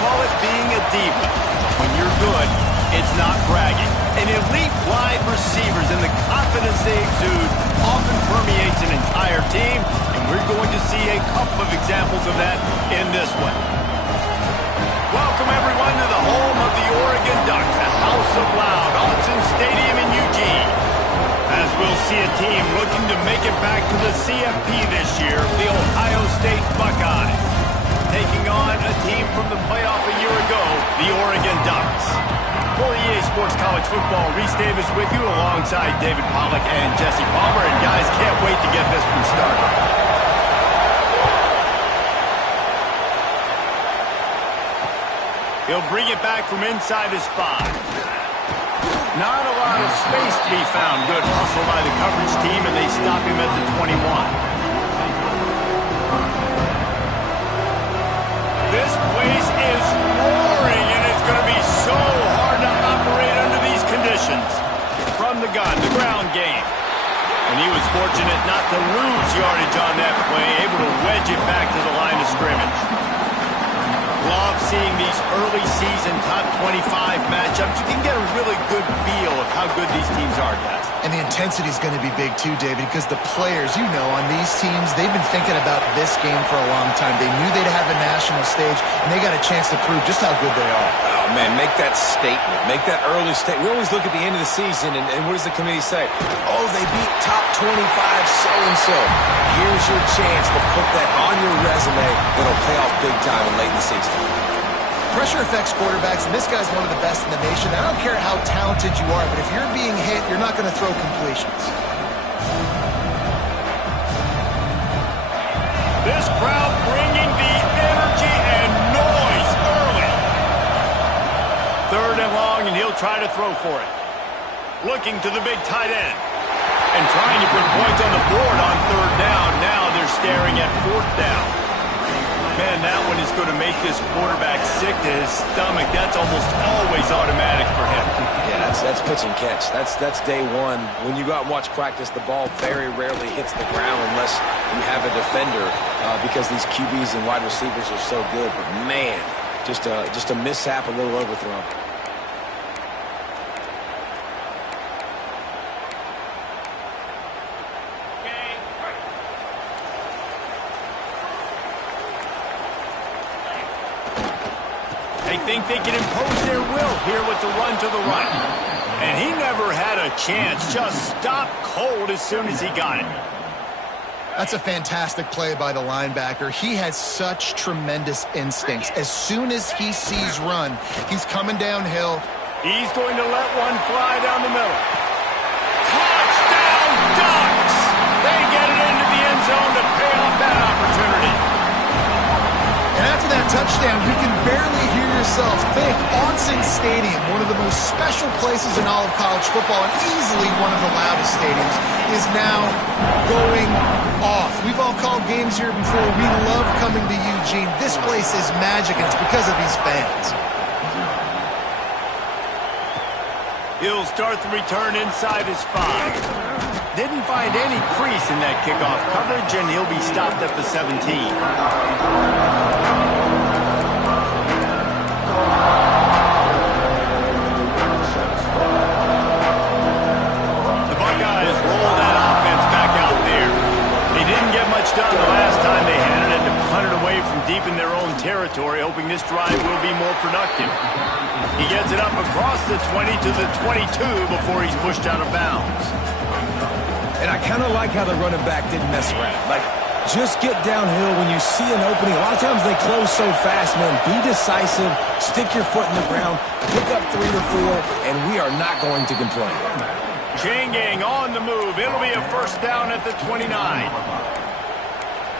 call it being a diva. When you're good, it's not bragging. And elite wide receivers and the confidence they exude often permeates an entire team, and we're going to see a couple of examples of that in this one. Welcome, everyone, to the home of the Oregon Ducks, the House of Loud, Autzen Stadium in Eugene. As we'll see a team looking to make it back to the CFP this year, the Ohio State Buckeyes, taking on a team from the playoff a year ago, the Oregon Ducks. For EA Sports College Football, Reese Davis with you alongside David Pollack and Jesse Palmer. And guys, can't wait to get this one started. He'll bring it back from inside his 5. Not a lot of space to be found. Good hustle by the coverage team, and they stop him at the 21. This place is roaring, and it's going to be so hard to operate under these conditions. From the gun, the ground game. And he was fortunate not to lose yardage on that play, able to wedge it back to the line of scrimmage. Love seeing these early season top 25 matchups. You can get a really good feel of how good these teams are, guys. And the intensity is going to be big too, David, because the players, you know, on these teams, they've been thinking about this game for a long time. They knew they'd have a national stage, and they got a chance to prove just how good they are. Oh, man, make that statement. Make that early statement. We always look at the end of the season, and what does the committee say? Oh, they beat top 25 so-and-so. Here's your chance to put that on your resume that'll pay off big time late in the season. Pressure affects quarterbacks, and this guy's one of the best in the nation. I don't care how talented you are, but if you're being hit, you're not going to throw completions. This crowd bringing the energy and noise early. 3rd and long, and he'll try to throw for it. Looking to the big tight end. And trying to put points on the board on 3rd down. Now they're staring at 4th down. Man, that one is going to make this quarterback sick to his stomach. That's almost always automatic for him. Yeah, that's pitch and catch. That's day one. When you go out and watch practice, the ball very rarely hits the ground unless you have a defender because these QBs and wide receivers are so good. But, man, just a mishap, a little overthrown. Think they can impose their will here with the run to the right. And he never had a chance. Just stopped cold as soon as he got it. That's a fantastic play by the linebacker. He has such tremendous instincts. As soon as he sees run, he's coming downhill. He's going to let one fly down the middle. Touchdown, Ducks! They get it into the end zone to pay off that opportunity. And after that touchdown, you can barely hear yourself think. Autzen Stadium, one of the most special places in all of college football and easily one of the loudest stadiums, is now going off. We've all called games here before. We love coming to Eugene. This place is magic, and it's because of these fans. He'll start the return inside his 5. Didn't find any crease in that kickoff coverage, and he'll be stopped at the 17. The Buckeyes roll that offense back out there. They didn't get much done the last time they had it, and to punt it away from deep in their own territory, hoping this drive will be more productive. He gets it up across the 20 to the 22 before he's pushed out of bounds. And I kind of like how the running back didn't mess around. Like, just get downhill when you see an opening. A lot of times they close so fast, man. Be decisive, stick your foot in the ground, pick up 3 to 4, and we are not going to complain. Chain gang on the move. It'll be a 1st down at the 29.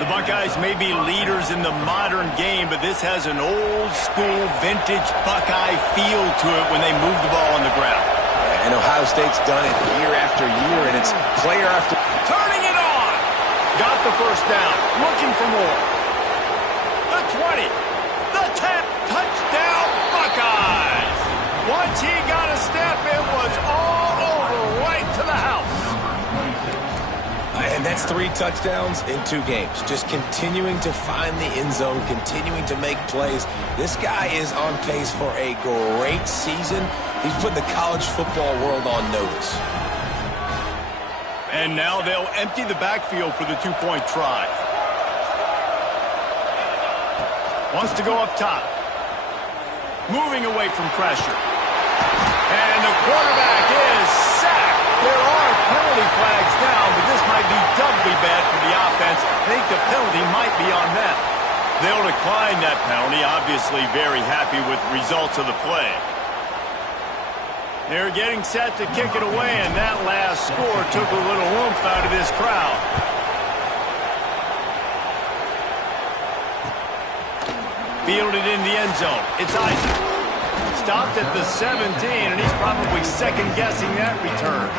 The Buckeyes may be leaders in the modern game, but this has an old-school, vintage Buckeye feel to it when they move the ball on the ground. And Ohio State's done it year after year, and it's player after... Turning it on! Got the 1st down. Looking for more. The 20. The 10. Touchdown, Buckeyes! Once he got a step, it was all over right to the house. And That's 3 touchdowns in 2 games. Just continuing to find the end zone, continuing to make plays. This guy is on pace for a great season. He's put the college football world on notice. And now they'll empty the backfield for the 2-point try. Wants to go up top. Moving away from pressure. And the quarterback is sacked. There are penalty flags down, but this might be doubly bad for the offense. I think the penalty might be on them. They'll decline that penalty, obviously very happy with the results of the play. They're getting set to kick it away, and that last score took a little oomph out of this crowd. Fielded in the end zone. It's Isaac. Stopped at the 17, and he's probably second-guessing that return.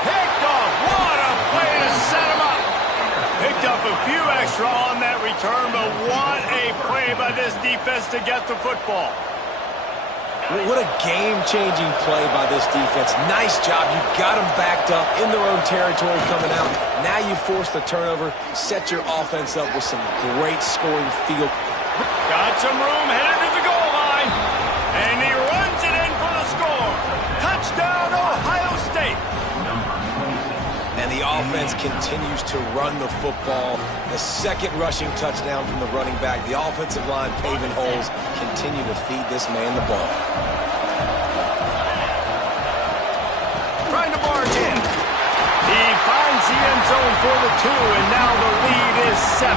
Picked off. What a play to set him up. Picked up a few extra on that return, but what a play by this defense to get the football. What a game-changing play by this defense. Nice job. You got them backed up in their own territory coming out. Now you force the turnover, set your offense up with some great scoring field. Got some room, headed to the goal line. And he runs it in for the score. Touchdown, Ohio State. And the offense continues to run the football. The second rushing touchdown from the running back. The offensive line paving holes. Continue to feed this man the ball. Trying to barge in. He finds the end zone for the 2, and now the lead is 7.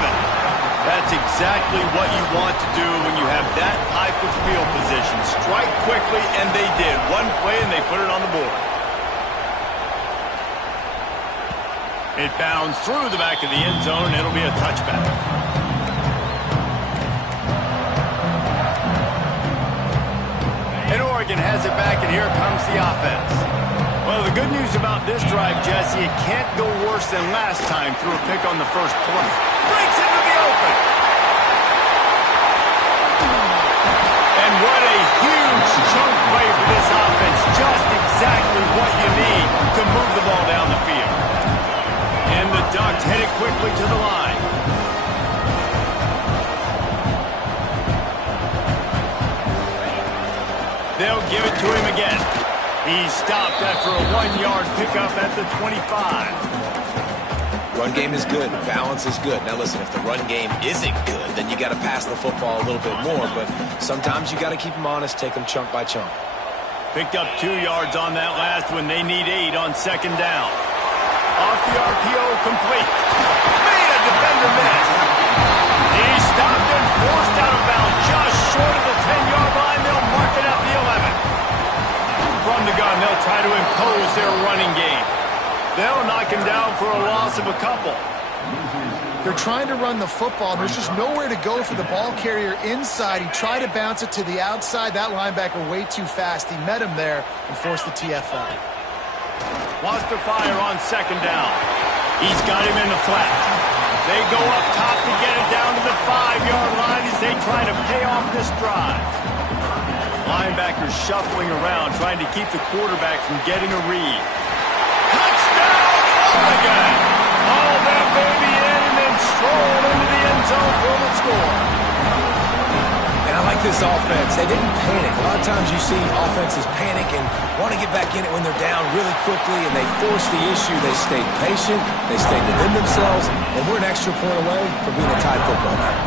That's exactly what you want to do when you have that type of field position. Strike quickly, and they did. One play, and they put it on the board. It bounds through the back of the end zone. It'll be a touchback. And Oregon has it back, and here comes the offense. Well, the good news about this drive, Jesse, it can't go worse than last time through a pick on the first play. Breaks into the open. And what a huge chunk play for this offense. Just exactly what you need to move the ball down the field. And the Ducks headed quickly to the line. They'll give it to him again. He's stopped after a 1-yard pickup at the 25. Run game is good. Balance is good. Now listen, if the run game isn't good, then you got to pass the football a little bit more. But sometimes you got to keep them honest, take them chunk by chunk. Picked up 2 yards on that last one. They need 8 on second down. Off the RPO, complete. Made a defender miss. He's stopped and forced out of bounds just short of the 10-yard line. They'll mark it at the 11. From the gun, they'll try to impose their running game. They'll knock him down for a loss of a couple. They're trying to run the football. There's just nowhere to go for the ball carrier inside. He tried to bounce it to the outside. That linebacker way too fast. He met him there and forced the TFL. Wants to fire on second down. He's got him in the flat. They go up top to get it down to the 5-yard line as they try to pay off this drive. Linebackers shuffling around, trying to keep the quarterback from getting a read. Touchdown, Oregon! Haul that baby in and then stroll into the end zone for the score. And I like this offense. They didn't panic. A lot of times you see offenses panic and want to get back in it when they're down really quickly, and they force the issue. They stayed patient. They stayed within themselves, and we're an extra point away from being a tied football game.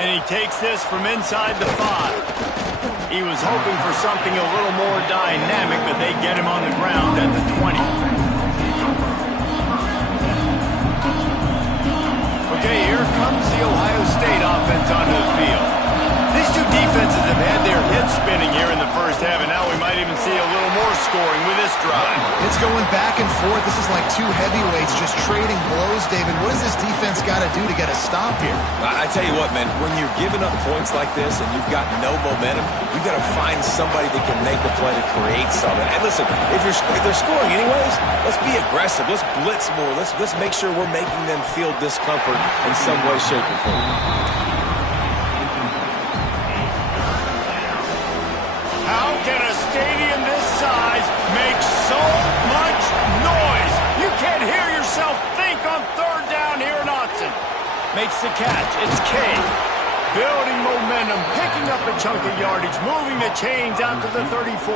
And he takes this from inside the 5. He was hoping for something a little more dynamic, but they get him on the ground at the 20. Okay, here comes the Ohio State offense onto the field. These two defenses have had their heads spinning here in the first half, and now we might even see a little more scoring with this drive. It's going back and forth. This is like two heavyweights just trading blows goes, David. What does this defense got to do to get a stop here? I tell you what, man, when you're giving up points like this and you've got no momentum, you've got to find somebody that can make a play to create something. And listen, if they're scoring anyways, let's be aggressive. Let's blitz more. Let's make sure we're making them feel discomfort in some way, shape, or form. How can a stadium this size make so much noise? You can't hear yourself think on third down here in Autzen. Makes the catch. It's King. Building momentum, picking up a chunk of yardage, moving the chains out to the 34.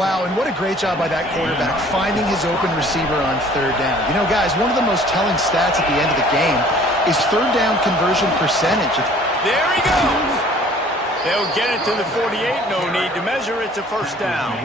Wow, and what a great job by that quarterback, finding his open receiver on third down. You know, guys, one of the most telling stats at the end of the game is third down conversion percentage. There he goes. They'll get it to the 48. No need to measure. It's a first down.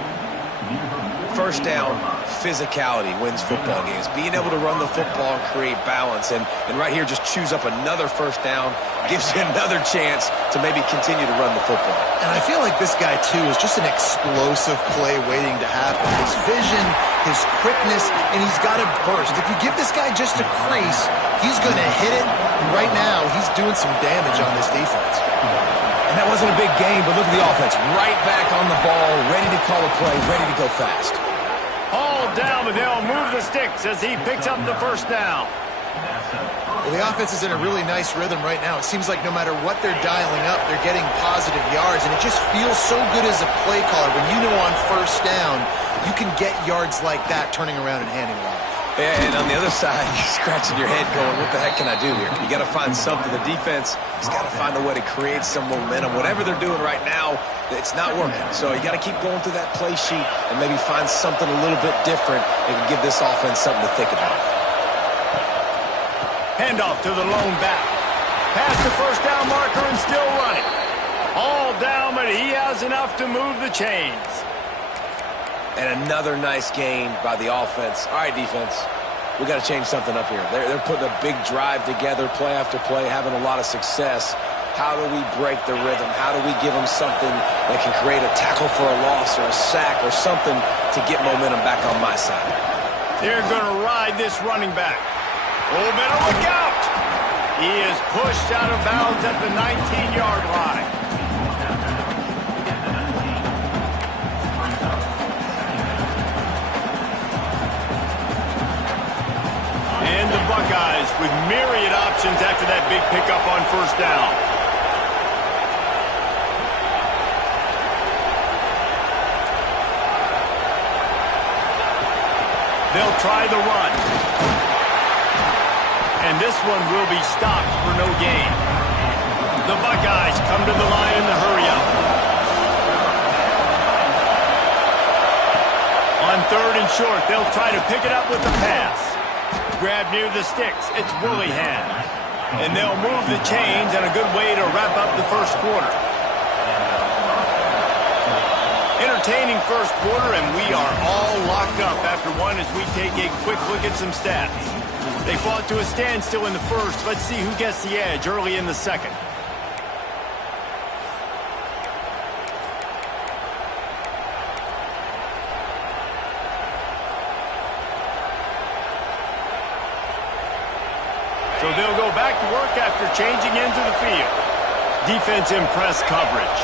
First down, physicality wins football games. Being able to run the football and create balance. And right here, just choose up another first down, gives you another chance to maybe continue to run the football. And I feel like this guy, too, is just an explosive play waiting to happen. His vision, his quickness, and he's got a burst. If you give this guy just a crease, he's going to hit it. And right now, he's doing some damage on this defense. And that wasn't a big game, but look at the offense. Right back on the ball, ready to call a play, ready to go fast. All down, but they'll move the sticks as he picks up the first down. Well, the offense is in a really nice rhythm right now. It seems like no matter what they're dialing up, they're getting positive yards, and it just feels so good as a play caller when you know on first down you can get yards like that turning around and handing it off. Yeah, and on the other side, you're scratching your head going, what the heck can I do here? You got to find something. The defense has got to find a way to create some momentum. Whatever they're doing right now, it's not working. So you got to keep going through that play sheet and maybe find something a little bit different that can give this offense something to think about. Handoff to the lone back. Past the first down marker and still running. All down, but he has enough to move the chains. And another nice gain by the offense. All right, defense, we got to change something up here. They're putting a big drive together, play after play, having a lot of success. How do we break the rhythm? How do we give them something that can create a tackle for a loss or a sack or something to get momentum back on my side? They're going to ride this running back. Oh, better look out! He is pushed out of bounds at the 19-yard line. And the Buckeyes with myriad options after that big pickup on first down. They'll try the run. And this one will be stopped for no gain. The Buckeyes come to the line in the hurry-up. On third and short, they'll try to pick it up with the pass. Grab near the sticks. It's Willingham. And they'll move the chains and a good way to wrap up the first quarter. Entertaining first quarter, and we are all locked up after one as we take a quick look at some stats. They fought to a standstill in the first. Let's see who gets the edge early in the second. So they'll go back to work after changing into the field. Defense in press coverage.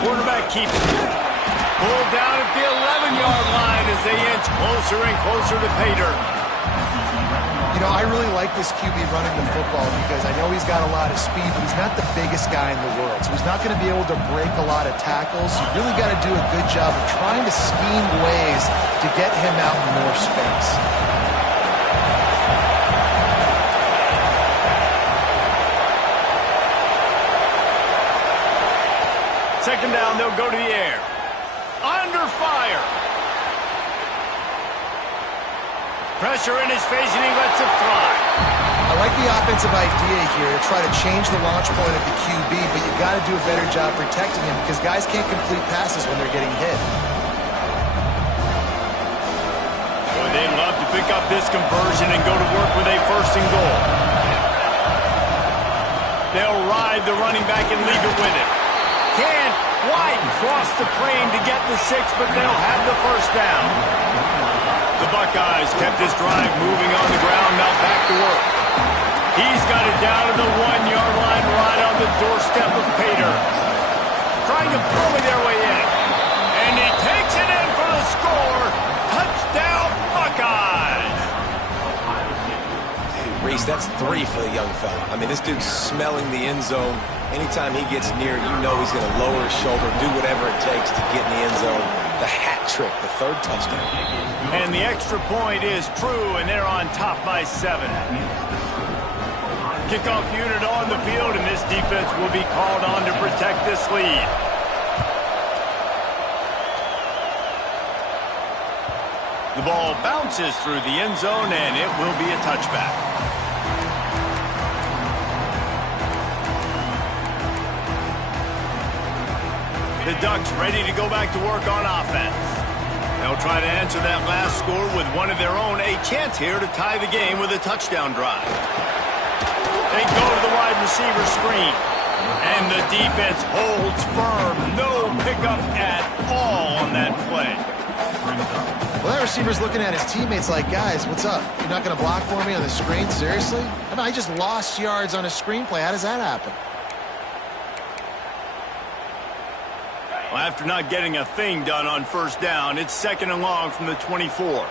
Quarterback keeps it. Pulled down at the 11-yard line as they inch closer and closer to pay dirt. You know, I really like this QB running the football because I know he's got a lot of speed, but he's not the biggest guy in the world. So he's not going to be able to break a lot of tackles. You really got to do a good job of trying to scheme ways to get him out in more space. Second down, they'll go to the air. Under fire. Pressure in his face, and he lets it fly. I like the offensive idea here to try to change the launch point of the QB, but you got to do a better job protecting him because guys can't complete passes when they're getting hit. Boy, they'd love to pick up this conversion and go to work with a first and goal. They'll ride the running back and leave it with him. Can't quite cross the plane to get the 6, but they'll have the first down. The Buckeyes kept this drive moving on the ground, now back to work. He's got it down to the 1-yard line right on the doorstep of Pater. Trying to bully their way in. And he takes it in for the score. Touchdown, Buckeyes! Hey, Reese, that's 3 for the young fella. I mean, this dude's smelling the end zone. Anytime he gets near, you know he's going to lower his shoulder, do whatever it takes to get in the end zone. The hat trick, the 3rd touchdown. And the extra point is true, and they're on top by 7. Kickoff unit on the field, and this defense will be called on to protect this lead. The ball bounces through the end zone, and it will be a touchback. The Ducks ready to go back to work on offense. They'll try to answer that last score with one of their own. A chance here to tie the game with a touchdown drive. They go to the wide receiver screen. And the defense holds firm. No pickup at all on that play. Well, that receiver's looking at his teammates like, guys, what's up? You're not going to block for me on the screen? Seriously? I mean, I just lost yards on a screenplay. How does that happen? Well, after not getting a thing done on first down, it's 2nd and long from the 24.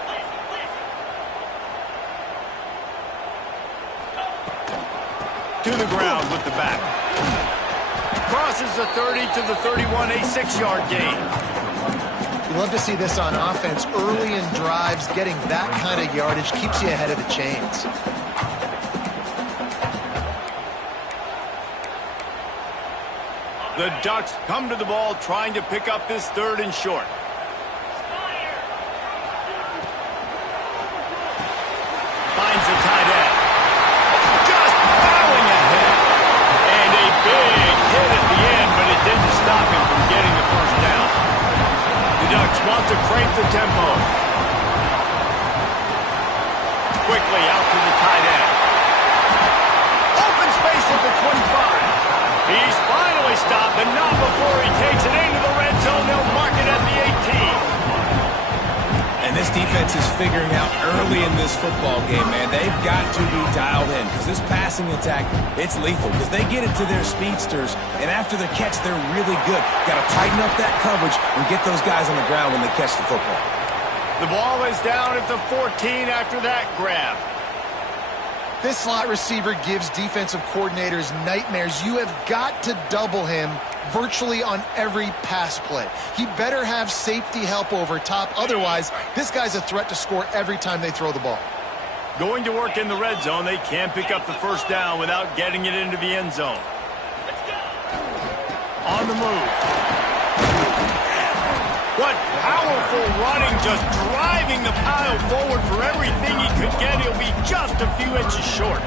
To the ground with the back. Crosses the 30 to the 31, a 6-yard gain. You love to see this on offense. Early in drives, getting that kind of yardage keeps you ahead of the chains. The Ducks come to the ball trying to pick up this 3rd and short. Finds the tight end. Just bowing ahead. And a big hit at the end, but it didn't stop him from getting the first down. The Ducks want to crank the tempo. Quickly out to the tight end. Open space at the 25. He's finally stopped, but not before he takes it into the red zone. They'll mark it at the 18. And this defense is figuring out early in this football game, man. They've got to be dialed in because this passing attack, it's lethal because they get it to their speedsters, and after the catch, they're really good. Got to tighten up that coverage and get those guys on the ground when they catch the football. The ball is down at the 14 after that grab. This slot receiver gives defensive coordinators nightmares. You have got to double him virtually on every pass play. He better have safety help over top. Otherwise, this guy's a threat to score every time they throw the ball. Going to work in the red zone. They can't pick up the first down without getting it into the end zone. On the move. What powerful running, just driving the pile forward for everything he could get. He'll be just a few inches short.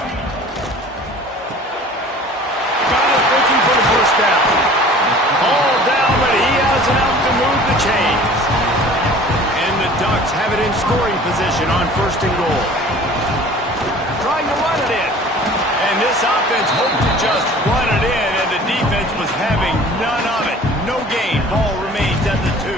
Got it looking for the first down. All down, but he has enough to move the chains. And the Ducks have it in scoring position on 1st and goal. Trying to run it in. And this offense hoped to just run it in, and the defense was having none of it. No gain. Ball remains at the 2.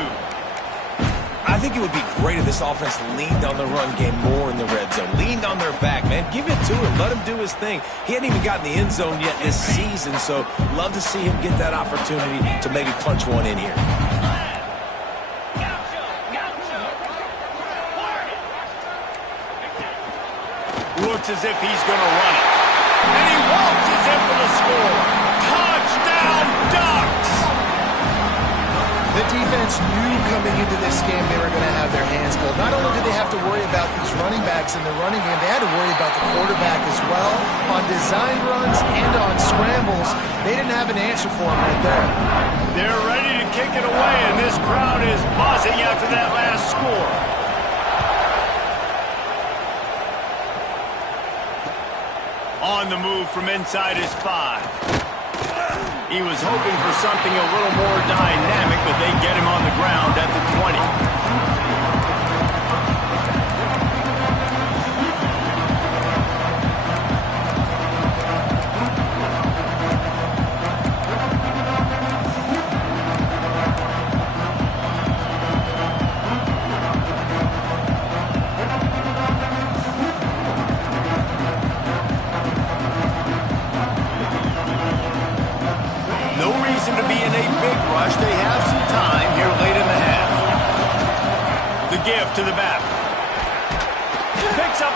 I think it would be great if this offense leaned on the run game more in the red zone. Leaned on their back, man. Give it to him. Let him do his thing. He hadn't even gotten the end zone yet this season, so love to see him get that opportunity to maybe punch one in here. Looks as if he's going to run it. And he waltzes in for the score. Touchdown, Ducks! The defense knew coming into this game they were going to have their hands full. Not only did they have to worry about these running backs in the running game, they had to worry about the quarterback as well. On design runs and on scrambles, they didn't have an answer for him right there. They're ready to kick it away, and this crowd is buzzing after that last score. On the move from inside his 5. He was hoping for something a little more dynamic, but they get him on the ground at the 20.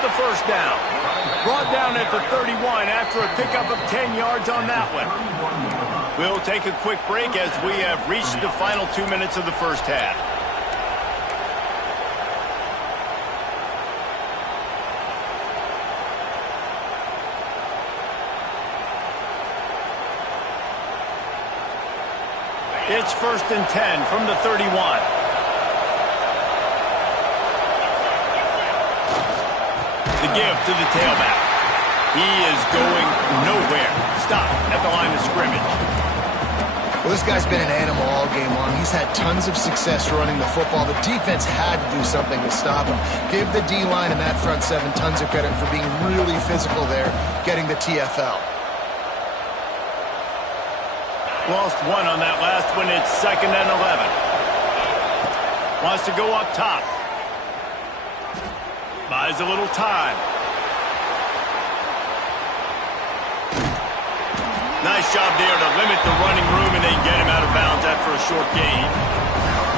the first down. Brought down at the 31 after a pickup of 10 yards on that one. We'll take a quick break as we have reached the final 2 minutes of the first half. It's 1st and 10 from the 31. The give to the tailback. He is going nowhere. Stop at the line of scrimmage. Well, this guy's been an animal all game long. He's had tons of success running the football. The defense had to do something to stop him. Give the D-line and that front seven tons of credit for being really physical there, getting the TFL. Lost one on that last one. It's 2nd and 11. Wants to go up top. Buys a little time. Nice job there to limit the running room and then get him out of bounds after a short gain.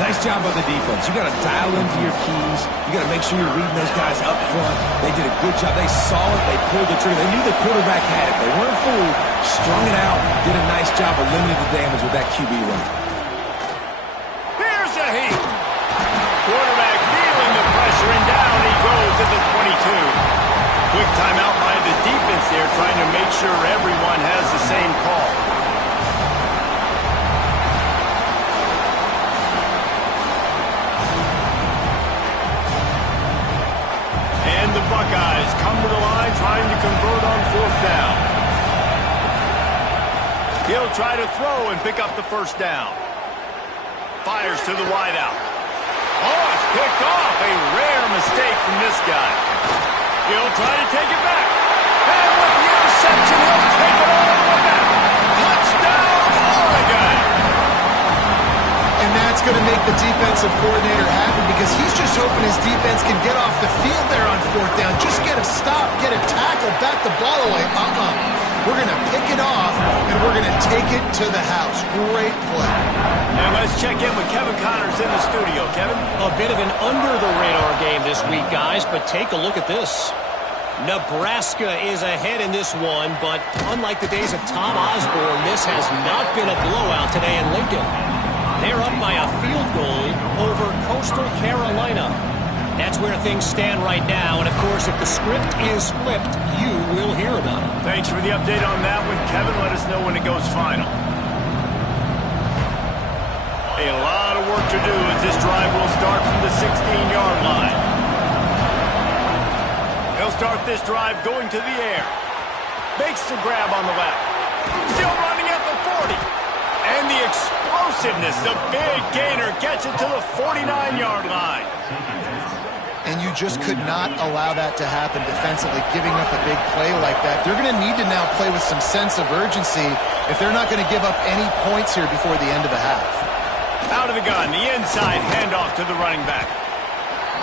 Nice job by the defense. You got to dial into your keys. You got to make sure you're reading those guys up front. They did a good job. They saw it. They pulled the trigger. They knew the quarterback had it. They weren't fooled. Strung it out. Did a nice job of limiting the damage with that QB run. Here's a heat. Quarterback feeling the pressure, and down he goes at the 22. Quick timeout by the defense there, trying to make sure everyone has the same call. And the Buckeyes come to the line trying to convert on 4th down. He'll try to throw and pick up the first down. Fires to the wideout. Oh, it's picked off. A rare mistake from this guy. He'll try to take it back. And with the interception, he'll take it all the way back. Touchdown, Oregon! And that's going to make the defensive coordinator happy because he's just hoping his defense can get off the field there on 4th down. Just get a stop, get a tackle, bat the ball away. We're going to pick it off, and we're going to take it to the house. Great play. Now let's check in with Kevin Connors in the studio. Kevin? A bit of an under-the-radar game this week, guys, but take a look at this. Nebraska is ahead in this one, but unlike the days of Tom Osborne, this has not been a blowout today in Lincoln. They're up by a field goal over Coastal Carolina. That's where things stand right now, and of course, if the script is flipped, you will hear about it. Thanks for the update on that one, Kevin. Let us know when it goes final. A lot of work to do as this drive will start from the 16-yard line. He'll start this drive going to the air. Makes the grab on the left. Still running at the 40. And the explosiveness, the big gainer gets it to the 49-yard line. And you just could not allow that to happen defensively, giving up a big play like that. They're going to need to now play with some sense of urgency if they're not going to give up any points here before the end of the half. Out of the gun, the inside handoff to the running back.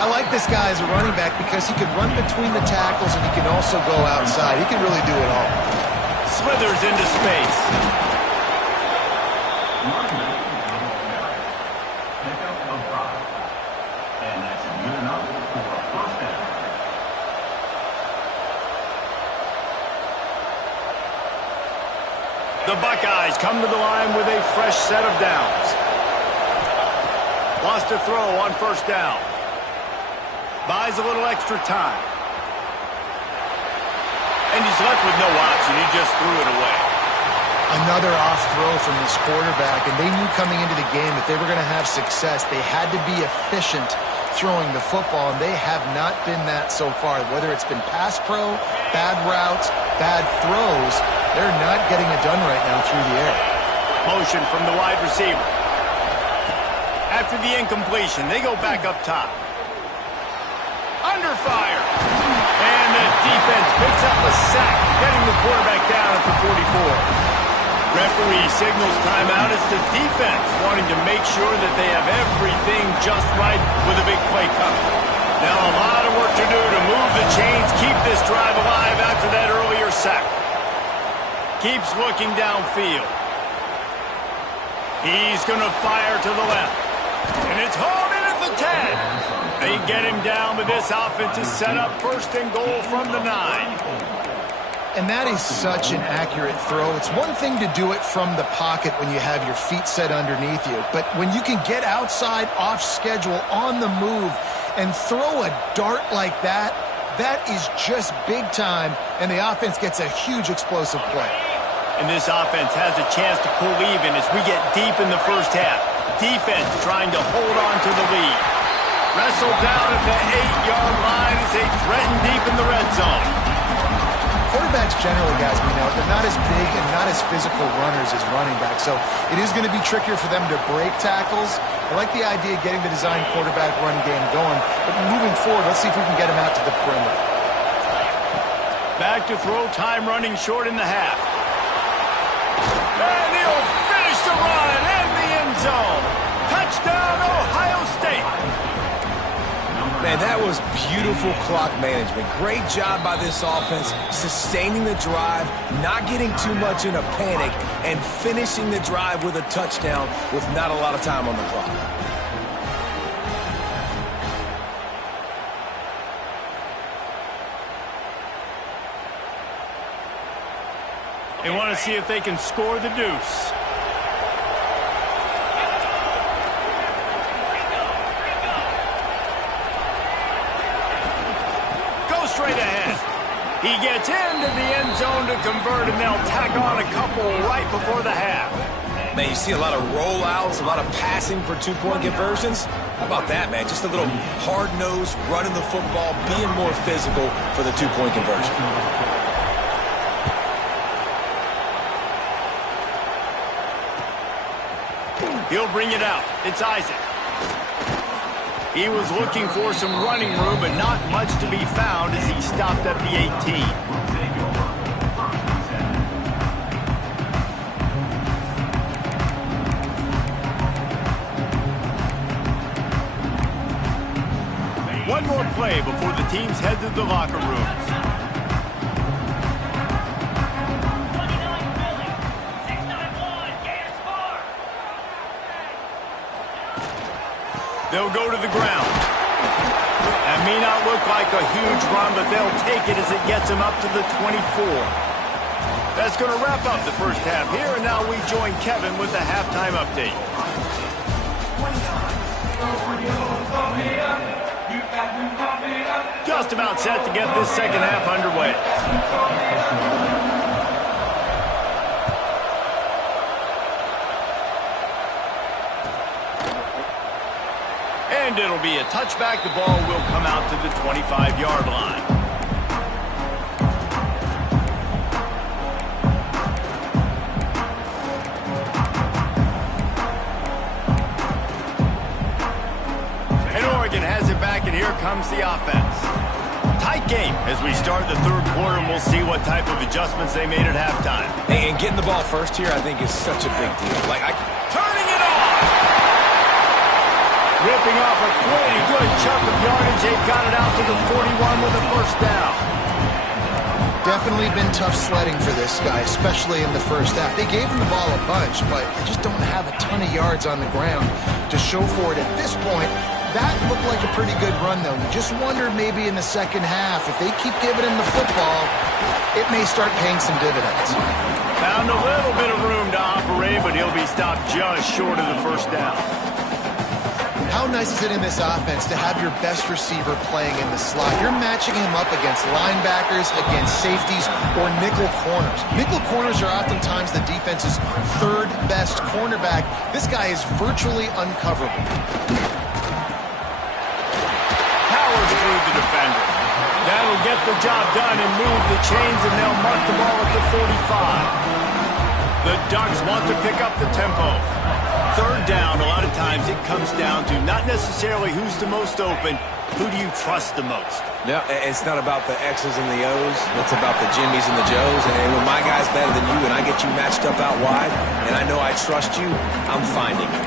I like this guy as a running back because he can run between the tackles and he can also go outside. He can really do it all. Slithers into space. The Buckeyes come to the line with a fresh set of downs. Wants to throw on 1st down. Buys a little extra time. And he's left with no option. He just threw it away. Another off throw from this quarterback, and they knew coming into the game that they were going to have success. They had to be efficient throwing the football, and they have not been that so far. Whether it's been pass pro, bad routes, bad throws, they're not getting it done right now through the air. Motion from the wide receiver. After the incompletion, they go back up top. Under fire. And the defense picks up a sack, getting the quarterback down at the 44. Referee signals timeout. It's the defense wanting to make sure that they have everything just right with a big play coming. Now a lot of work to do to move the chains, keep this drive alive after that earlier sack. Keeps looking downfield. He's going to fire to the left. And it's hauled in at the 10. They get him down, but this offense is set up first and goal from the 9. And that is such an accurate throw. It's one thing to do it from the pocket when you have your feet set underneath you, but when you can get outside, off schedule, on the move, and throw a dart like that, that is just big time, and the offense gets a huge explosive play. And this offense has a chance to pull even as we get deep in the first half. Defense trying to hold on to the lead. Wrestled down at the 8-yard line as they threaten deep in the red zone. Quarterbacks generally, guys, we know, they're not as big and not as physical runners as running backs, so it is going to be trickier for them to break tackles. I like the idea of getting the design quarterback run game going, but moving forward, let's see if we can get him out to the perimeter. Back to throw, time running short in the half. And he'll finish the run in the end zone. Touchdown, Ohio State. Man, that was beautiful clock management. Great job by this offense, sustaining the drive, not getting too much in a panic, and finishing the drive with a touchdown with not a lot of time on the clock. They want to see if they can score the deuce. Straight ahead. He gets into the end zone to convert, and they'll tack on a couple right before the half. Man, you see a lot of rollouts, a lot of passing for two-point conversions. How about that, man? Just a little hard-nosed, running the football, being more physical for the two-point conversion. He'll bring it out. It's Isaac. He was looking for some running room, but not much to be found as he stopped at the 18. One more play before the teams head to the locker rooms. They'll go to the ground. That may not look like a huge run, but they'll take it as it gets them up to the 24. That's going to wrap up the first half here, and now we join Kevin with the halftime update. Just about set to get this second half underway. And it'll be a touchback. The ball will come out to the 25-yard line. And Oregon has it back, and here comes the offense. Tight game as we start the third quarter, and we'll see what type of adjustments they made at halftime. Hey, and getting the ball first here, I think, is such a big deal. Turning it on! Ripping off a pretty good chunk of yardage. They've got it out to the 41 with a first down. Definitely been tough sledding for this guy, especially in the first half. They gave him the ball a bunch, but they just don't have a ton of yards on the ground to show for it at this point. That looked like a pretty good run, though. You just wonder maybe in the second half, if they keep giving him the football, it may start paying some dividends. Found a little bit of room to operate, but he'll be stopped just short of the first down. How nice is it in this offense to have your best receiver playing in the slot? You're matching him up against linebackers, against safeties, or nickel corners. Nickel corners are oftentimes the defense's third best cornerback. This guy is virtually uncoverable. Powers through the defender. That'll get the job done and move the chains, and they'll mark the ball at the 45. The Ducks want to pick up the tempo. Third down, a lot of times it comes down to not necessarily who's the most open, who do you trust the most? Yeah, it's not about the X's and the O's. It's about the Jimmys and the Joes. And when my guy's better than you and I get you matched up out wide, and I know I trust you, I'm finding you.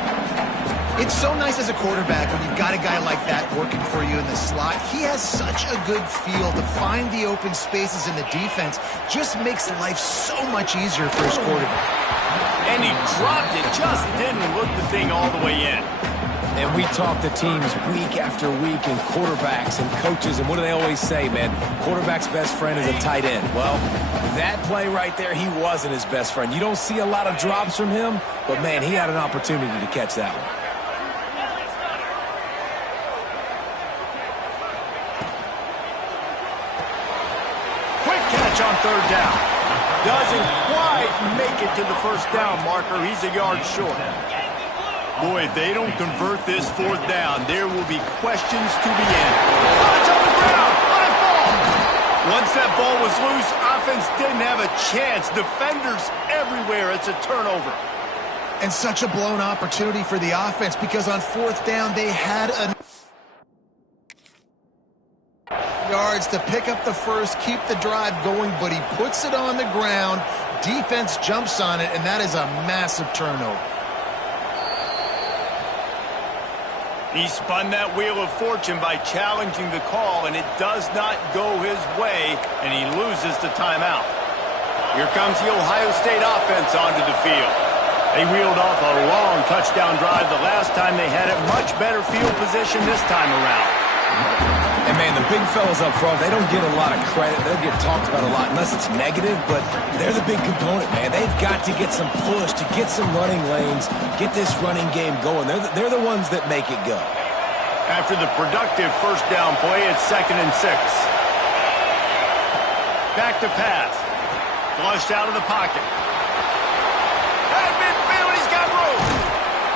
It's so nice as a quarterback when you've got a guy like that working for you in the slot. He has such a good feel to find the open spaces in the defense. Just makes life so much easier for his quarterback. And he dropped it, just didn't look the thing all the way in. And we talk to teams week after week and quarterbacks and coaches, and what do they always say, man? Quarterback's best friend is a tight end. Well, that play right there, he wasn't his best friend. You don't see a lot of drops from him, but, man, he had an opportunity to catch that one. Quick catch on third down. Doesn't quite make it to the first down marker. He's a yard short. Boy, if they don't convert this fourth down, there will be questions to be in. Oh, it's on the ground! Live ball! Once that ball was loose, offense didn't have a chance. Defenders everywhere. It's a turnover. And such a blown opportunity for the offense because on fourth down, they had yards to pick up the first, keep the drive going, but he puts it on the ground. Defense jumps on it, and that is a massive turnover. He spun that wheel of fortune by challenging the call, and it does not go his way, and he loses the timeout. Here comes the Ohio State offense onto the field. They wheeled off a long touchdown drive the last time they had it. Much better field position this time around. And, man, the big fellas up front, they don't get a lot of credit. They'll get talked about a lot unless it's negative, but they're the big component, man. They've got to get some push, to get some running lanes, get this running game going. They're the ones that make it go. After the productive first down play, it's 2nd and 6. Back to pass. Flushed out of the pocket. At midfield, he's got room.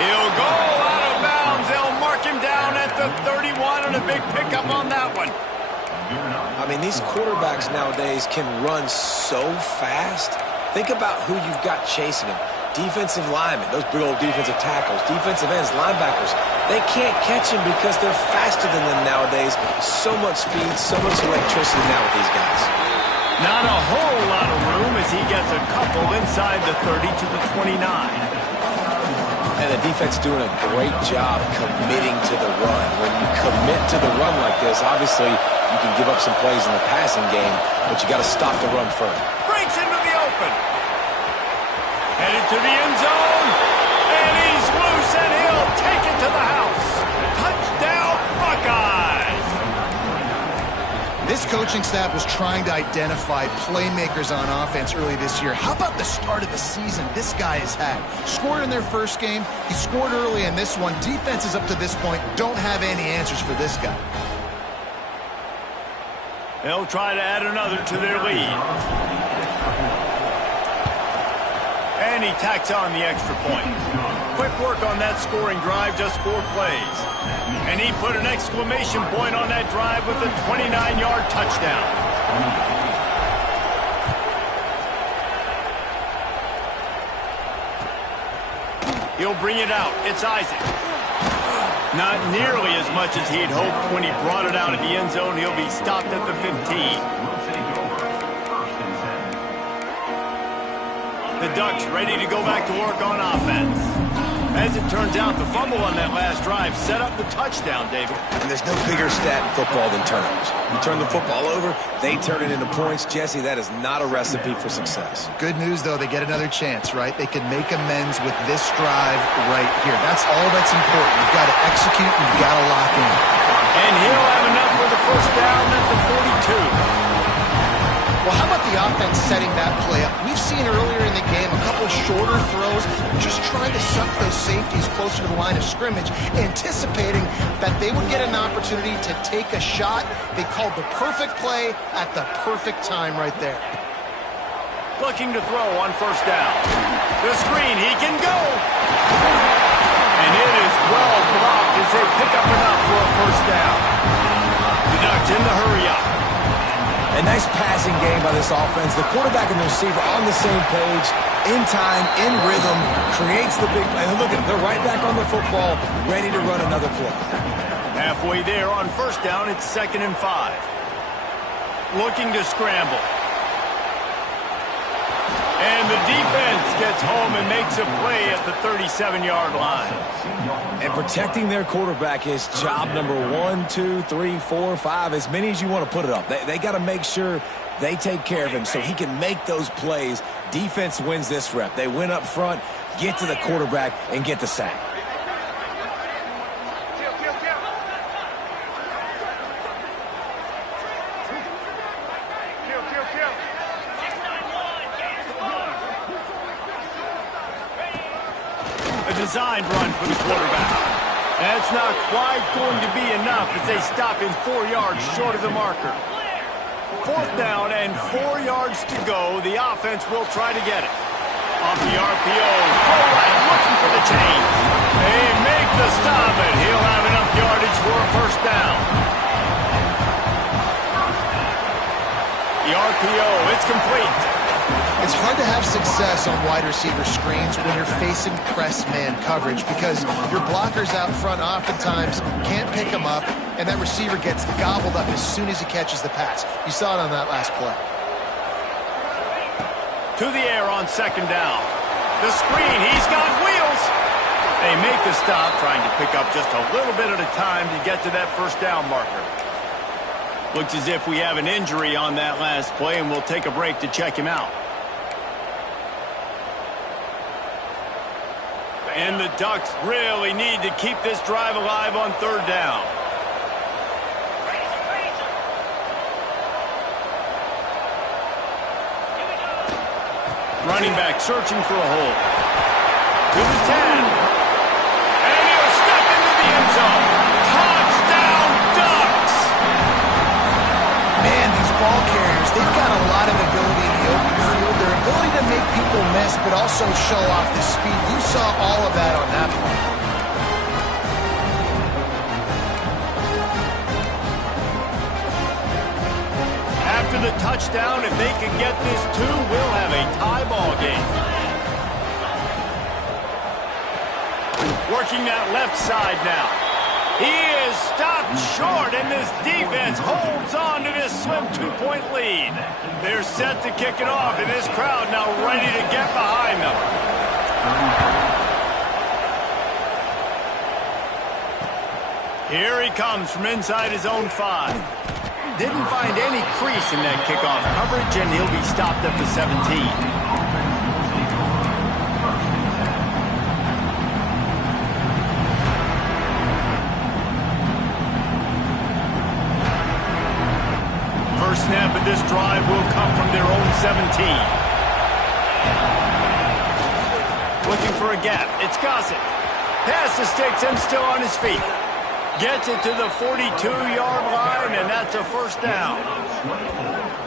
He'll go out of bounds. They'll mark him down at the 31, and a big pickup on that one. I mean, these quarterbacks nowadays can run so fast. Think about who you've got chasing them. Defensive linemen, those big old defensive tackles, defensive ends, linebackers. They can't catch him because they're faster than them nowadays. So much speed, so much electricity now with these guys. Not a whole lot of room as he gets a couple inside the 30 to the 29. And the defense doing a great job committing to the run. When you commit to the run like this, obviously you can give up some plays in the passing game, but you got to stop the run first. Breaks into the open. Headed to the end zone. And he's loose, and he'll take it to the house. Touchdown, Buckeyes! This coaching staff was trying to identify playmakers on offense early this year. How about the start of the season this guy has had? Scored in their first game. He scored early in this one. Defenses up to this point don't have any answers for this guy. They'll try to add another to their lead. And he tacks on the extra point. Quick work on that scoring drive, just 4 plays. And he put an exclamation point on that drive with a 29-yard touchdown. He'll bring it out. It's Isaac. Not nearly as much as he'd hoped when he brought it out of the end zone. He'll be stopped at the 15. The Ducks ready to go back to work on offense. As it turns out, the fumble on that last drive set up the touchdown, David. And there's no bigger stat in football than turnovers. You turn the football over, they turn it into points. Jesse, that is not a recipe for success. Good news, though, they get another chance, right? They can make amends with this drive right here. That's all that's important. You've got to execute and you've got to lock in. And he'll have enough for the first down at the 42. Well, how about the offense setting that play up? We've seen earlier in the game a couple shorter throws, just trying to suck those safeties closer to the line of scrimmage, anticipating that they would get an opportunity to take a shot. They called the perfect play at the perfect time right there. Looking to throw on first down. The screen, he can go. And it is well blocked as they pick up enough for a first down. The Ducks in the hurry up. A nice passing game by this offense. The quarterback and the receiver on the same page, in time, in rhythm, creates the big play. And look at them, they're right back on the football, ready to run another play. Halfway there on first down, it's 2nd and 5. Looking to scramble. And the defense gets home and makes a play at the 37-yard line. And protecting their quarterback is job number 1, 2, 3, 4, 5, as many as you want to put it up. They got to make sure they take care of him so he can make those plays. Defense wins this rep. They win up front, get to the quarterback, and get the sack. designed run for the quarterback. That's not quite going to be enough as they stop him 4 yards short of the marker. 4th down and 4 yards to go. The offense will try to get it. Off the RPO, full right, looking for the change. They make the stop, and he'll have enough yardage for a 1st down. The RPO, it's complete. It's hard to have success on wide receiver screens when you're facing press man coverage because your blockers out front oftentimes can't pick them up, and that receiver gets gobbled up as soon as he catches the pass. You saw it on that last play. To the air on 2nd down. The screen, he's got wheels. They make the stop, trying to pick up just a little bit at a time to get to that 1st down marker. Looks as if we have an injury on that last play, and we'll take a break to check him out. And the Ducks really need to keep this drive alive on 3rd down. Running back searching for a hole. To the 10. And he'll step into the end zone. Touchdown, Ducks! Man, these ball carriers, they've got a lot of ability in the open field. Their ability to make people miss, but also show off the speed. You saw all of that on that play. After the touchdown, if they can get this 2, we'll have a tie ball game. Working that left side now. He is stopped short, and this defense holds on to this slim 2-point lead. They're set to kick it off, and this crowd now ready to get behind them. Here he comes from inside his own 5. Didn't find any crease in that kickoff coverage, and he'll be stopped at the 17. First snap of this drive will come from their own 17. Looking for a gap. It's Gossett. Pass the sticks and still on his feet. Gets it to the 42-yard line, and that's a 1st down.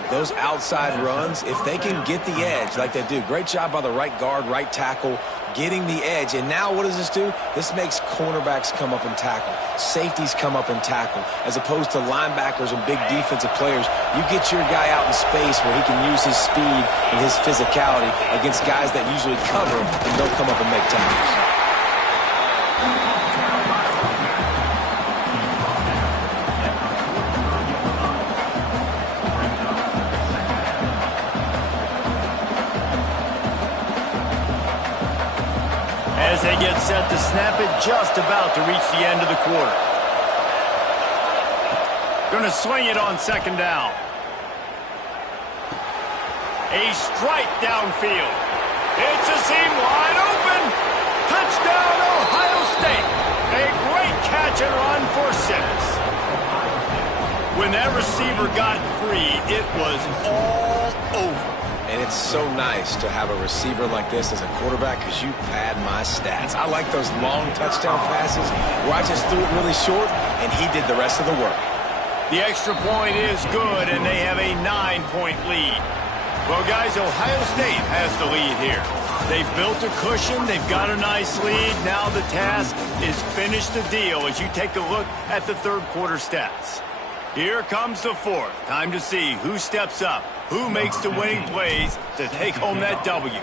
Those outside runs, if they can get the edge like they do, great job by the right guard, right tackle, getting the edge. And now what does this do? This makes cornerbacks come up and tackle. Safeties come up and tackle. As opposed to linebackers and big defensive players, you get your guy out in space where he can use his speed and his physicality against guys that usually cover him and don't come up and make tackles. As they get set to snap it, just about to reach the end of the quarter. Going to swing it on 2nd down. A strike downfield. It's a seam wide open. Touchdown, Ohio State. A great catch and run for 6. When that receiver got free, it was all over. And it's so nice to have a receiver like this as a quarterback because you pad my stats. I like those long touchdown passes where I just threw it really short and he did the rest of the work. The extra point is good, and they have a 9-point lead. Well, guys, Ohio State has the lead here. They've built a cushion. They've got a nice lead. Now the task is finish the deal as you take a look at the 3rd quarter stats. Here comes the 4th. Time to see who steps up, who makes the winning plays to take home that W.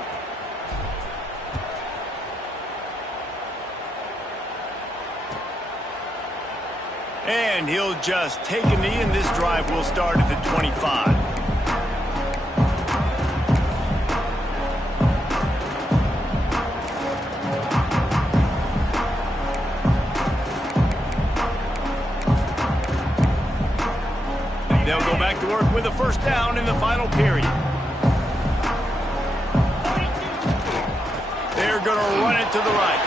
And he'll just take a knee, and this drive will start at the 25. They'll go back to work with a 1st down in the final period. They're going to run it to the right.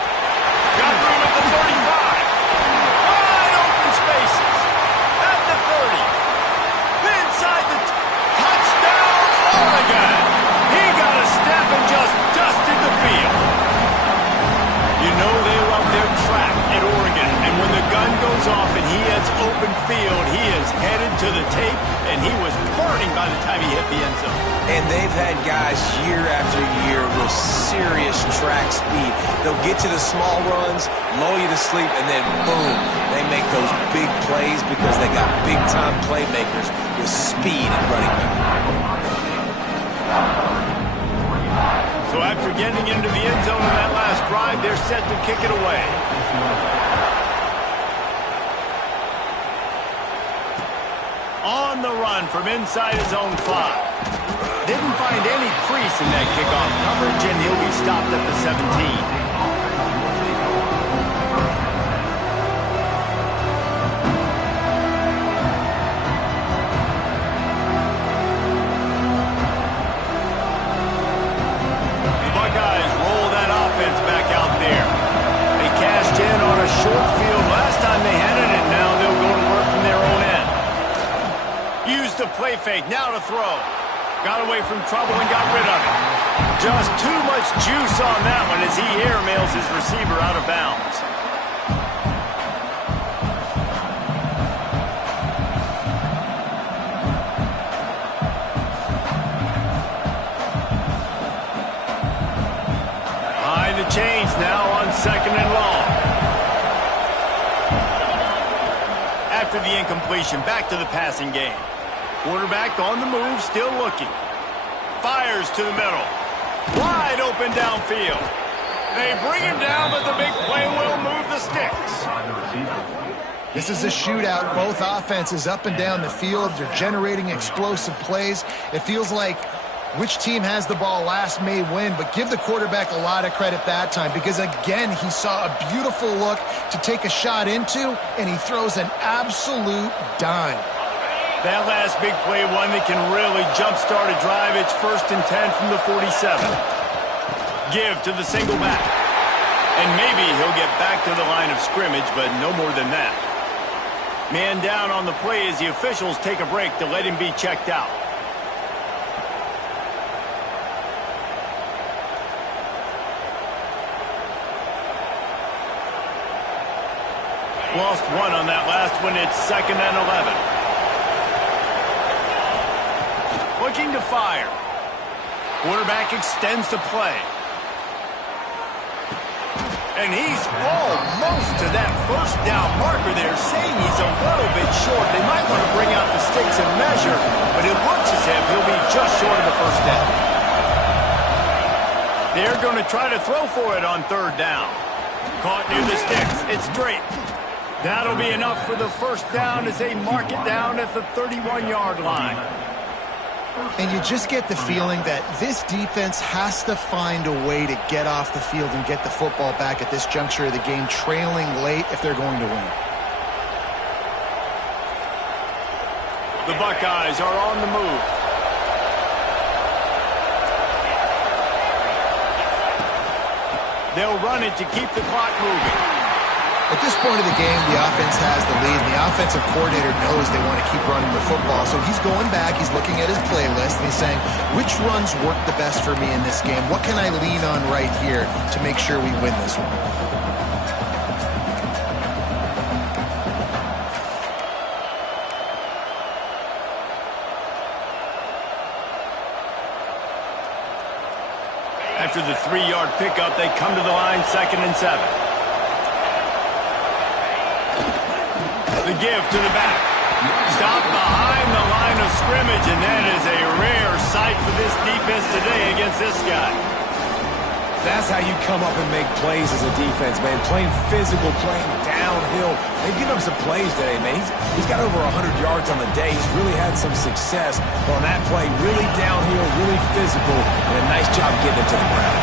Got room at the 35. Wide open spaces. At the 30. Inside the touchdown, Oregon. He got a step and just dusted the field. You know goes off and he hits open field. He is headed to the tape, and he was burning by the time he hit the end zone. And they've had guys year after year with serious track speed. They'll get you the small runs, lull you to sleep, and then boom, they make those big plays because they got big-time playmakers with speed and running back. So after getting into the end zone in that last drive, they're set to kick it away. On the run from inside his own 5. Didn't find any crease in that kickoff coverage, and he'll be stopped at the 17. Short field last time they had it, and now they'll go to work from their own end. Used the play fake, now to throw. Got away from trouble and got rid of it. Just too much juice on that one as he airmails his receiver out of bounds. Behind the chains now on 2nd and long. After the incompletion, back to the passing game. Quarterback on the move, still looking. Fires to the middle. Wide open downfield. They bring him down, but the big play will move the sticks. This is a shootout. Both offenses up and down the field. They're generating explosive plays. It feels like which team has the ball last may win, but give the quarterback a lot of credit that time because, again, he saw a beautiful look to take a shot into, and he throws an absolute dime. That last big play, one that can really jumpstart a drive. It's 1st and 10 from the 47. Give to the single back. And maybe he'll get back to the line of scrimmage, but no more than that. Man down on the play as the officials take a break to let him be checked out. Lost one on that last one. It's 2nd and 11. Looking to fire. Quarterback extends the play. And he's almost to that first down marker there, saying he's a little bit short. They might want to bring out the sticks and measure, but it looks as if he'll be just short of the first down. They're going to try to throw for it on 3rd down. Caught near the sticks. It's straight. That'll be enough for the first down as they mark it down at the 31-yard line. And you just get the feeling that this defense has to find a way to get off the field and get the football back at this juncture of the game, trailing late if they're going to win. The Buckeyes are on the move. They'll run it to keep the clock moving. At this point of the game, the offense has the lead, and the offensive coordinator knows they want to keep running the football. So he's going back, he's looking at his playlist, and he's saying, which runs work the best for me in this game? What can I lean on right here to make sure we win this one? After the 3-yard pickup, they come to the line, 2nd and 7. The give to the back. Stopped behind the line of scrimmage, and that is a rare sight for this defense today against this guy. That's how you come up and make plays as a defense, man. Playing physical, playing downhill. They've given him some plays today, man. He's got over 100 yards on the day. He's really had some success on that play. Really downhill, really physical, and a nice job getting him to the ground.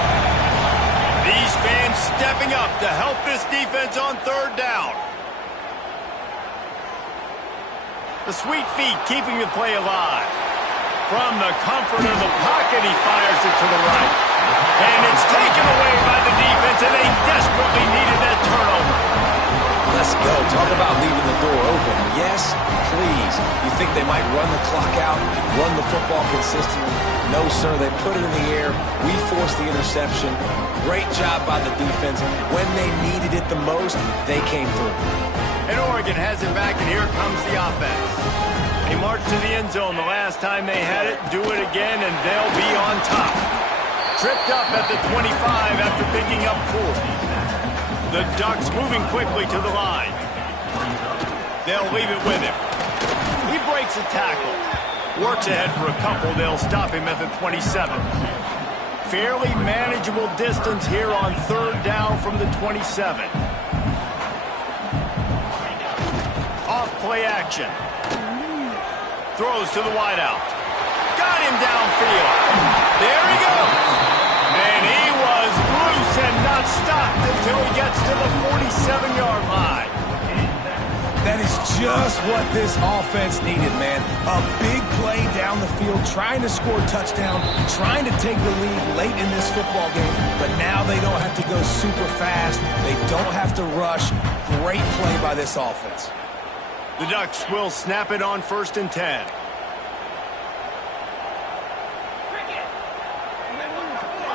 These fans stepping up to help this defense on 3rd down. The sweet feet keeping the play alive. From the comfort of the pocket, he fires it to the right. And it's taken away by the defense, and they desperately needed that turnover. Let's go. Talk about leaving the door open. Yes, please. You think they might run the clock out, run the football consistently? No, sir, they put it in the air. We forced the interception. Great job by the defense. When they needed it the most, they came through. And Oregon has it back, and here comes the offense. They marched to the end zone the last time they had it. Do it again, and they'll be on top. Tripped up at the 25 after picking up 4. The Ducks moving quickly to the line. They'll leave it with him. He breaks a tackle. Works ahead for a couple. They'll stop him at the 27. Fairly manageable distance here on 3rd down from the 27. Off play action. Throws to the wideout. Got him downfield. There he goes. And he was loose and not stopped until he gets to the 47-yard line. That is just what this offense needed, man. A big play down the field, trying to score a touchdown, trying to take the lead late in this football game, but now they don't have to go super fast. They don't have to rush. Great play by this offense. The Ducks will snap it on 1st and 10.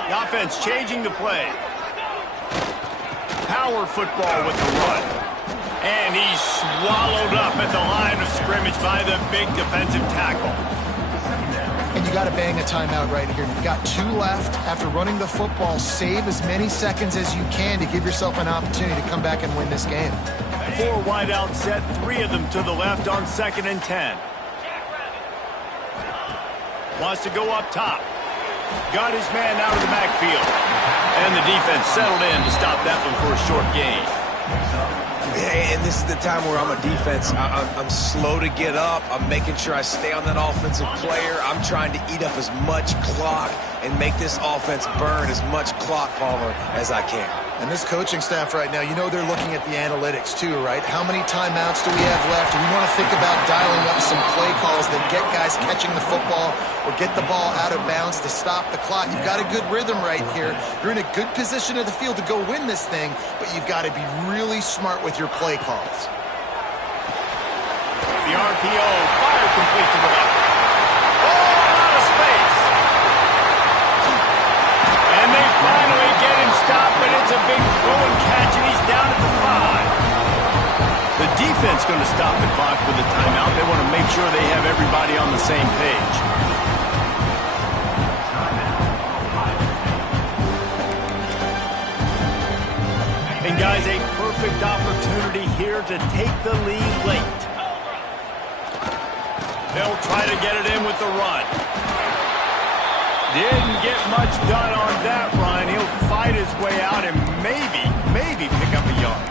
The offense changing the play. Power football with the run. And he's swallowed up at the line of scrimmage by the big defensive tackle. And you got to bang a timeout right here. You've got 2 left. After running the football, save as many seconds as you can to give yourself an opportunity to come back and win this game. 4 wideout set, 3 of them to the left on 2nd and 10. Wants to go up top. Got his man out of the backfield. And the defense settled in to stop that one for a short gain. And this is the time where I'm a defense. I'm slow to get up. I'm making sure I stay on that offensive player. I'm trying to eat up as much clock and make this offense burn as much clock, Palmer, as I can. And this coaching staff right now, you know they're looking at the analytics too, right? How many timeouts do we have left? We want to think about dialing up some play calls that get guys catching the football or get the ball out of bounds to stop the clock. You've got a good rhythm right here. You're in a good position of the field to go win this thing, but you've got to be really smart with your play calls. The RPO fired complete to the left. Oh, out of space. And they finally get him stopped, but it's a big throw and catch, and he's down at the 5. The defense going to stop the clock with a timeout. They want to make sure they have everybody on the same page. And guys, a perfect opportunity here to take the lead late. They'll try to get it in with the run. Didn't get much done on that run. He'll fight his way out and maybe pick up a yard.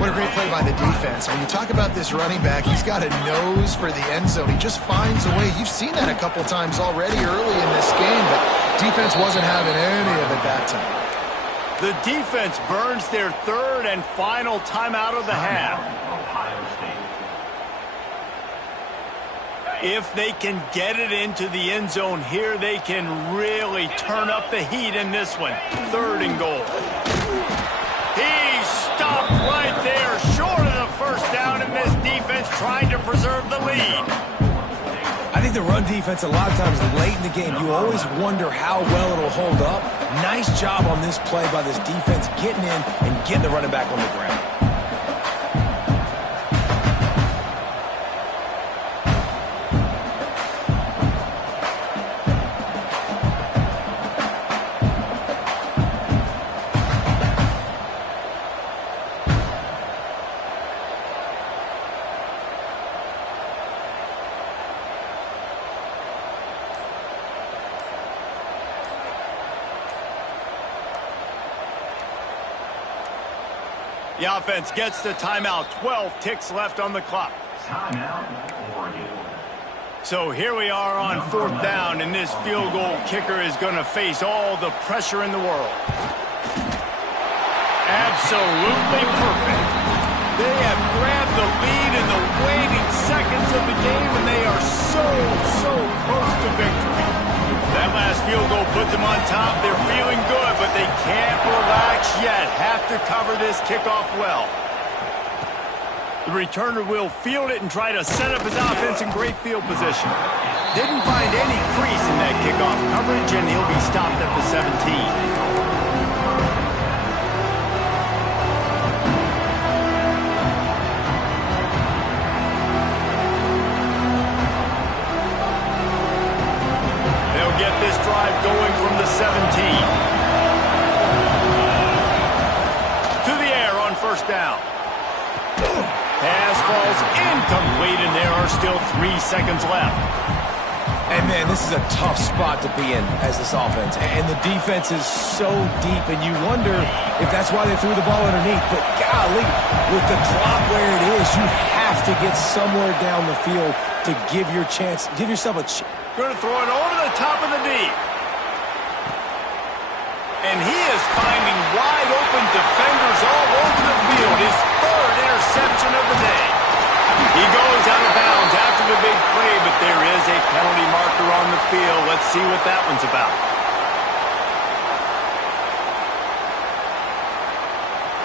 What a great play by the defense. When you talk about this running back, he's got a nose for the end zone. He just finds a way. You've seen that a couple times already early in this game, but defense wasn't having any of it that time. The defense burns their 3rd and final timeout of the half. If they can get it into the end zone here, they can really turn up the heat in this one. 3rd and goal. He stopped right there, short of the 1st down, and this defense trying to preserve the lead. I think the run defense, a lot of times late in the game, you always wonder how well it'll hold up. Nice job on this play by this defense, getting in and getting the running back on the ground. The offense gets the timeout. 12 ticks left on the clock. So here we are on 4th down, and this field goal kicker is going to face all the pressure in the world. Absolutely perfect. They have grabbed the lead in the waning seconds of the game, and they are so close to victory. That last field goal put them on top. They're feeling good, but they can't relax yet. Have to cover this kickoff well. The returner will field it and try to set up his offense in great field position. Didn't find any crease in that kickoff coverage, and he'll be stopped at the 17. Get this drive going from the 17. To the air on first down. Pass falls incomplete, and there are still 3 seconds left. And, man, this is a tough spot to be in as this offense. And the defense is so deep, and you wonder if that's why they threw the ball underneath. But, golly, with the clock where it is, you have to get somewhere down the field to give yourself a chance. Going to throw it over the top of the deep. And he is finding wide open defenders all over the field. His 3rd interception of the day. He goes out of bounds after the big play, but there is a penalty marker on the field. Let's see what that one's about.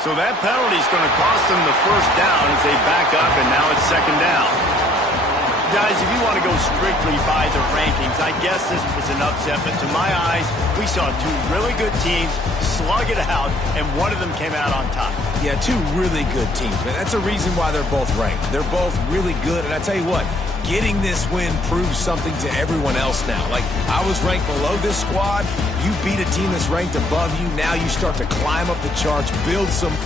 So that penalty is going to cost them the first down as they back up, and now it's 2nd down. Guys, if you want to go strictly by the rankings, I guess this was an upset, but to my eyes, we saw 2 really good teams slug it out, and one of them came out on top. Yeah, 2 really good teams, man. That's a reason why they're both ranked. They're both really good, and I tell you what, getting this win proves something to everyone else now. Like, I was ranked below this squad. You beat a team that's ranked above you. Now you start to climb up the charts, build some